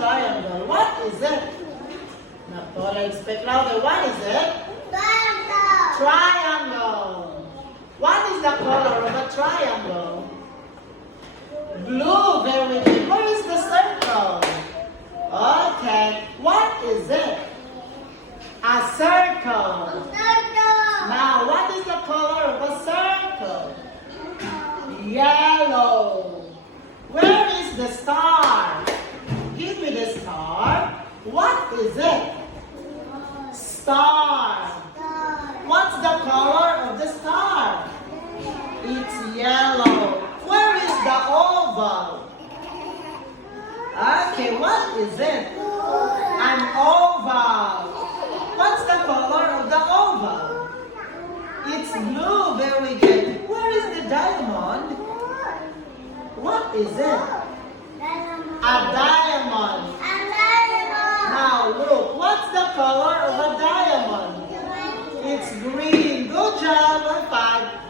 triangle. What is it? Now, Paula, speak louder. What is it? Triangle. What is the color of a triangle? Blue. Very good. Where is the circle? Okay. What is it? A circle. Now, what is the color of a circle? Yellow. Where is the star? Give me the star. What is it? Star. What's the color of the star? It's yellow. Where is the oval? Okay, what is it? An oval. What's the color of the oval? It's blue. Very good. Where is the diamond? What is it? A diamond. Now look, what's the color of a diamond? It's green. Good job. High five.